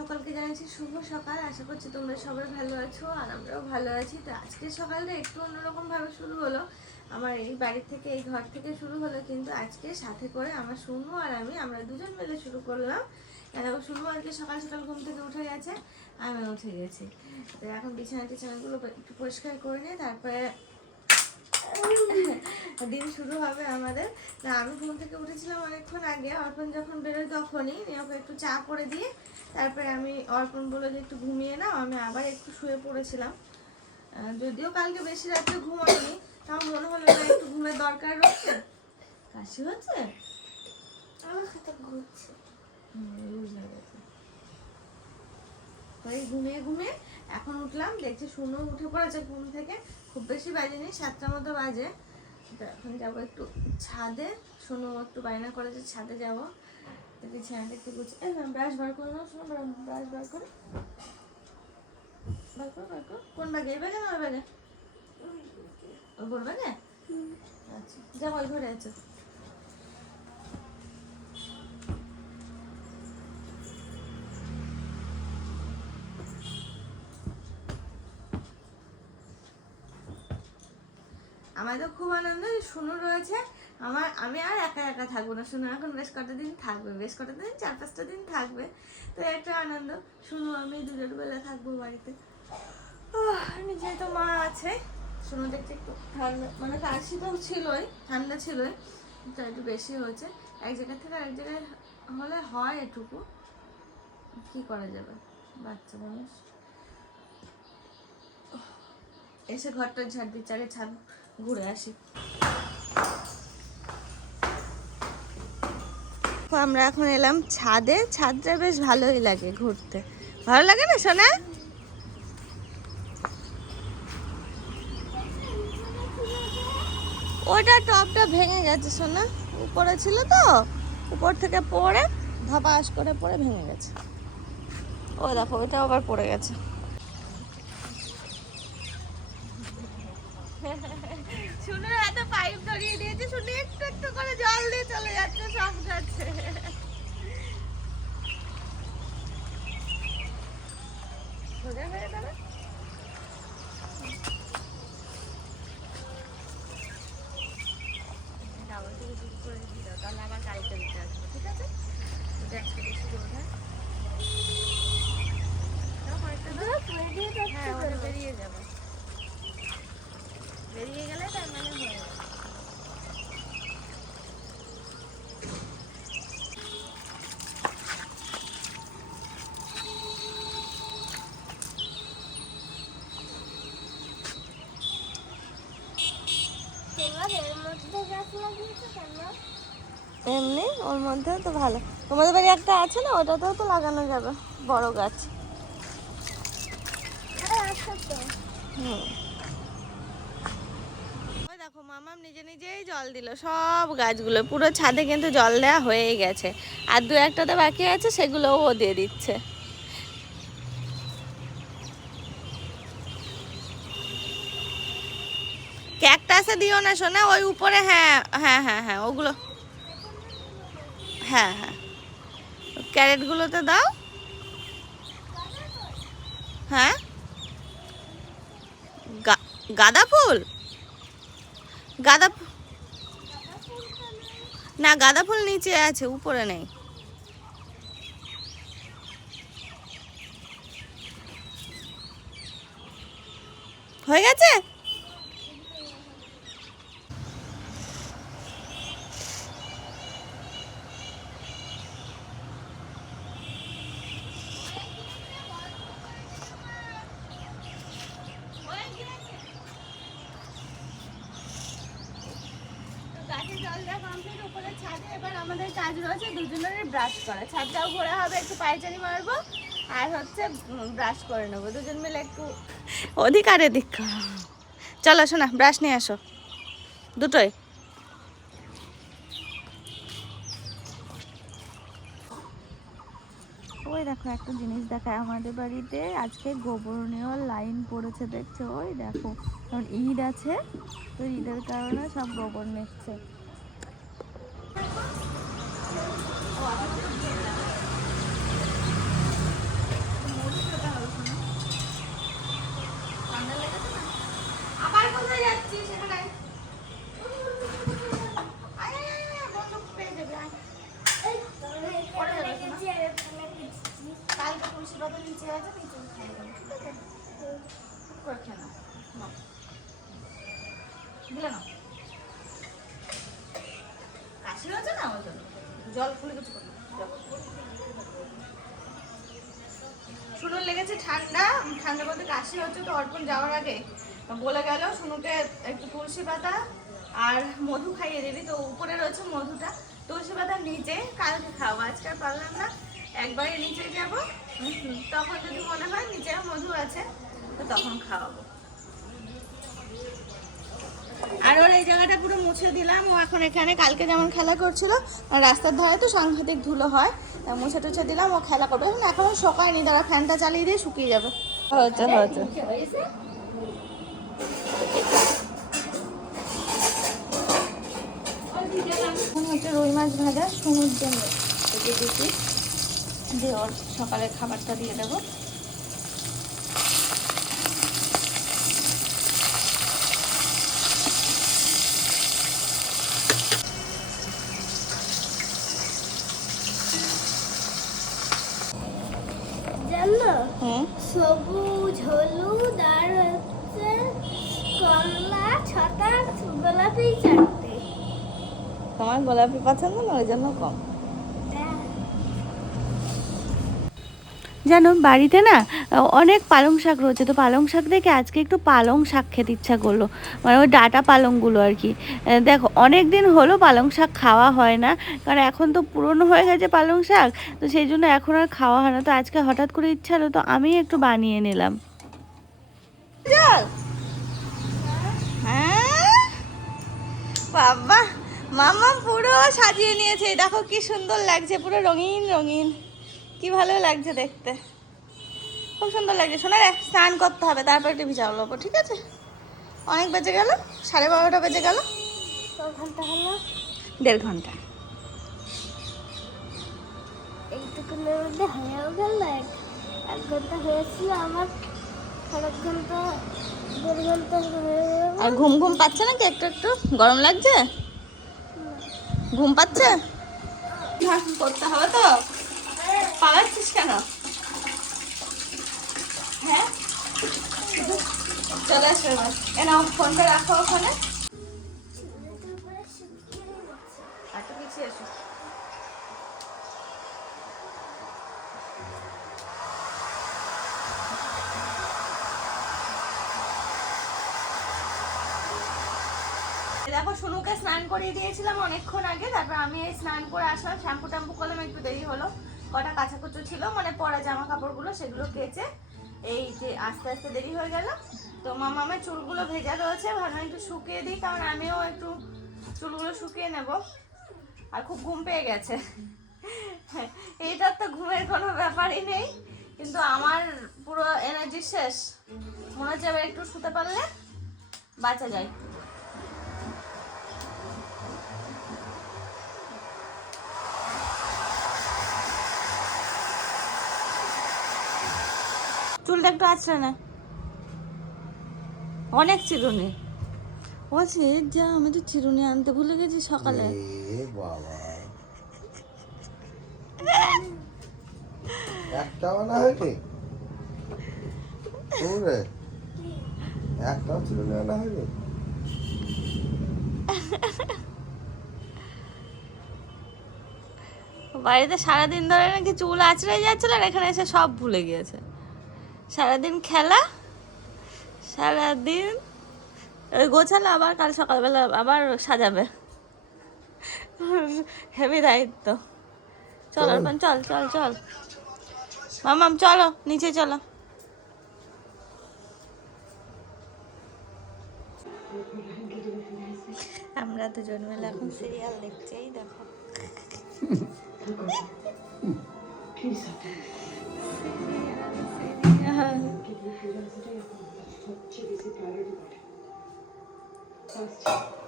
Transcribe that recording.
সকলকে জানাচ্ছি শুভ সকাল। আশা করছি তোমরা সবাই ভালো আছো আর আমরাও ভালো আছি। তো আজকের সকালটা একটু অন্যরকম ভাবে শুরু হলো। আমার এই বাড়ি থেকে, এই ঘর থেকে শুরু হলো, কিন্তু আজকে সাথে করে আমার সুনু আর আমরা দুজন মিলে শুরু করলাম। দেখো সুনু আজকে সকাল সকাল ঘুম থেকে উঠে গেছে, আমি উঠে গেছি। তো এখন বিছানাগুলো একটু পরিষ্কার করে নিয়ে তারপরে দিন শুরু হবে আমাদের। না, আমি ঘুম থেকে উঠেছিলাম অনেকক্ষণ আগে, অর্পণ যখন বেরোয় তখনই ওকে একটু চা করে দিয়ে তারপরে আমি, অর্পণ বলে যে একটু ঘুমিয়ে নাও, আমি আবার একটু শুয়ে পড়েছিলাম। যদিও কালকে বেশি রাত্রে ঘুমাইনি, তাও মনে হলো না একটু ঘুমের দরকার রয়েছে। কাশি হচ্ছে, আমার হাতে ঘুরছে, বুঝে গেছে। তো এই ঘুমিয়ে ঘুমিয়ে এখন উঠলাম, দেখছি সুনু উঠে পড়েছে ঘুম থেকে। খুব বেশি বাজেনি, 7টার মতো বাজে। এখন যাবো একটু ছাদে, শুনো একটু বায়না করেছে ছাদে যাবো। বিছানাটা একটু গুছিয়ে, ব্রাশ বার করে নাও, শোনো ব্রাশ বার করে কোন ব্যাগে? এই ব্যাগে না ওই ব্যাগে? ওই ব্যাগে? আচ্ছা যাও, ওই ঘরে আছে। আমার তো খুব আনন্দ শুনু রয়েছে। আমি আর একা একা থাকবো না, শুনু এখন বেশ কটা দিন থাকবে, বেশ কটা দিন 4-5টা দিন থাকবে। তো একটা আনন্দ, শুনু আমি দুজন বেলা থাকবো বাড়িতে। নিজে তো মা আছে, শুনু দেখতে একটু ঠান্ডা, মানে কাশি তো ছিলই, ঠান্ডা ছিলই, তো একটু বেশি হয়েছে। এক জায়গা থেকে আরেক জায়গায় হলে হয় এটুকু, কি করা যাবে, বাচ্চা মানুষ। এসে ঘরটা ঝাড় দিচ্ছে, আগে ছাদ ঘুরে আসি। আমরা এখন এলাম ছাদে। ছাদটা বেশ ভালোই লাগে ঘুরতে, ভালো লাগে না সোনা? ওইটা টপটা ভেঙে গেছে সোনা, উপরে ছিল তো, উপর থেকে পড়ে ধপাস করে পড়ে ভেঙে গেছে। ও দেখো ওইটা আবার পড়ে গেছে। শুনুর হাতে পাইপ ধরিয়ে দিয়েছে, শুনে একটু একটু করে জল দিয়ে চলে যাচ্ছে সব গাছে। তাহলে আমার গাড়িতে দিতে আসবে, ঠিক আছে? হ্যাঁ ওটা বেরিয়ে যাবে, বেরিয়ে গেলে তার মানে হয়ে যাবে। এমনি ওর মধ্যে তো ভালো, তোমাদের বাড়ি একটা আছে না, ওটাতেও তো লাগানো যাবে বড় গাছ। ওই দেখো মামাম নিজে নিজেই জল দিল সব গাছগুলো, পুরো ছাদে কিন্তু জল দেওয়া হয়ে গেছে, আর দু একটাতে বাকি আছে, সেগুলোও ও দিয়ে দিচ্ছে। ক্যাকটাসে দিও না শোনা, ওই উপরে, হ্যাঁ হ্যাঁ হ্যাঁ হ্যাঁ ওগুলো, হ্যাঁ হ্যাঁ ক্যারেটগুলোতে দাও। হ্যাঁ গাঁদা ফুল, গাঁদা না, গাঁদা ফুল নিচে আছে, উপরে নেই। হয়ে গেছে। এবার আমাদের কাজ রয়েছে দুজনের ব্রাশ করা, ছাদটাও ঘোরা হবে, একটু পায়চারি মারবো আর হচ্ছে ব্রাশ করে নেবো দুজন মিলে একটু অধিকারে দিক। চলো শোনা, ব্রাশ নিয়ে আসো দুটোই। ওই দেখো একটা জিনিস দেখায়, আমাদের বাড়িতে আজকে গোবর নেওয়ার লাইন পড়েছে, দেখছো? ওই দেখো, কারণ ঈদ আছে তো, ঈদের কারণে সব গোবর নিচ্ছে। কালকে তুলসী পাতা নিচে আছে, নিচে খেয়ে যাবে, ঠিক আছে? করে খেয়ে নাও, নাও। দিলে না কাশি হচ্ছে না ওই জন্য জল ফুলে কিছু করো। শুনুর লেগেছে ঠান্ডা, ঠান্ডা বলতে কাশি হচ্ছে, তো অর্পণ যাওয়ার আগে বলে গেল শুনুকে একটু তুলসী পাতা আর মধু খাইয়ে দিবি। তো উপরে রয়েছে মধুটা, তুলসী পাতা নিচে কালকে খাওয়া, আজকে আর পারলাম না। একবারে নিচে যাব, তখন যদি মনে হয় নিচে মধু আছে তো তখন খাওয়াবো। আর ওর এই জায়গাটা পুরো মুছে দিলাম। ও এখন এখানে কালকে যেমন খেলা করছিল, আর রাস্তার ধারে তো সাংঘাতিক ধুলো হয়, মুছে টুছে দিলাম, ও খেলা করবে। এখন এখনো শোকায়নি, তারা ফ্যানটা চালিয়ে দিয়ে শুকিয়ে যাবে। হচ্ছে হচ্ছে রুই মাছ ভাজা সমুদ্র জন্য দিচ্ছি, দিয়ে ওর সকালে খাবারটা দিয়ে দেবো। সবুজ, হলুদ আর হচ্ছে কমলা, ছটা গোলাপি, চারটে। তোমার গোলাপি পছন্দ না, ওই জন্য কম। জানো বাড়িতে না অনেক পালং শাক রয়েছে, তো পালং শাক দেখে আজকে একটু পালং শাক খেতে ইচ্ছা করলো, মানে ওই ডাটা পালংগুলো আর কি। দেখো অনেক দিন হলো পালং শাক খাওয়া হয় না, কারণ এখন তো পুরনো হয়ে গেছে পালং শাক, তো সেই জন্য এখন আর খাওয়া হয় না। তো আজকে হঠাৎ করে ইচ্ছা হলো, তো আমি একটু বানিয়ে নিলাম। হ্যাঁ বাবা, মামা পুরো সাজিয়ে নিয়েছে, দেখো কি সুন্দর লাগছে, পুরো রঙিন রঙিন, কি ভালো লাগছে দেখতে, খুব সুন্দর লাগছে। শোনা রে, স্নান করতে হবে, তারপর টিভি চালাবো, ঠিক আছে? অনেক বেজে গেল, 12:30 বেজে গেল। ঘন্টা হলো 1.5 ঘন্টা। এইটুকুনের মধ্যে হয়েও গেল। 1 ঘন্টা হয়েছিল আমার, 1.5 ঘন্টা 1.5 ঘন্টা হয়ে গেল। আর ঘুম ঘুম পাচ্ছে নাকি একটু একটু? গরম লাগছে? ঘুম পাচ্ছে? করতে হবে তো, পালাচ্ছিস কেন? হ্যাঁ চলে আসবে, এনাও ফোনটা রাখো ওখানে, একটু পিছিয়ে এসো। দেখো শুনুকে স্নান করিয়ে দিয়েছিলাম অনেকক্ষণ আগে, তারপর আমি এই স্নান করে আসলাম, শ্যাম্পু ট্যাম্পু করলাম, একটু দেরি হলো, কটা কাঁচাকুচো ছিল মানে পরা জামা কাপড়গুলো, সেগুলো কেচে এই যে আস্তে আস্তে দেরি হয়ে গেল। তো মামামের চুলগুলো ভেজা রয়েছে, ভাবলাম একটু শুকিয়ে দিই, কারণ আমিও একটু চুলগুলো শুকিয়ে নেব। আর খুব ঘুম পেয়ে গেছে, এইটার তো ঘুমের কোনো ব্যাপারই নেই, কিন্তু আমার পুরো এনার্জি শেষ, মনে হচ্ছে এবার একটু শুতে পারলে বাঁচা যায়। চুলটা একটু আছড়ে না, অনেক চিরুনি বলছি, যা আমি তো চিরুনি আনতে ভুলে গেছি সকালে। বাবা একটাও না হয়নি, একটাও চিরুনি আনা হয়নি। বাড়িতে সারাদিন ধরে নাকি চুল আঁচড়ে যাচ্ছিল, আর এখানে এসে সব ভুলে গিয়েছে। সারাদিন খেলা, সারাদিন ওই গোছালো, আবার কাল সকালবেলা আবার সাজাবে, হেভি দায়িত্ব। চল অর্পণ, চল চল চল, মামাম চলো নিচে চলো। আমরা দুজন মিলে এখন সিরিয়াল দেখছি, এই দেখো। সিরিয়াল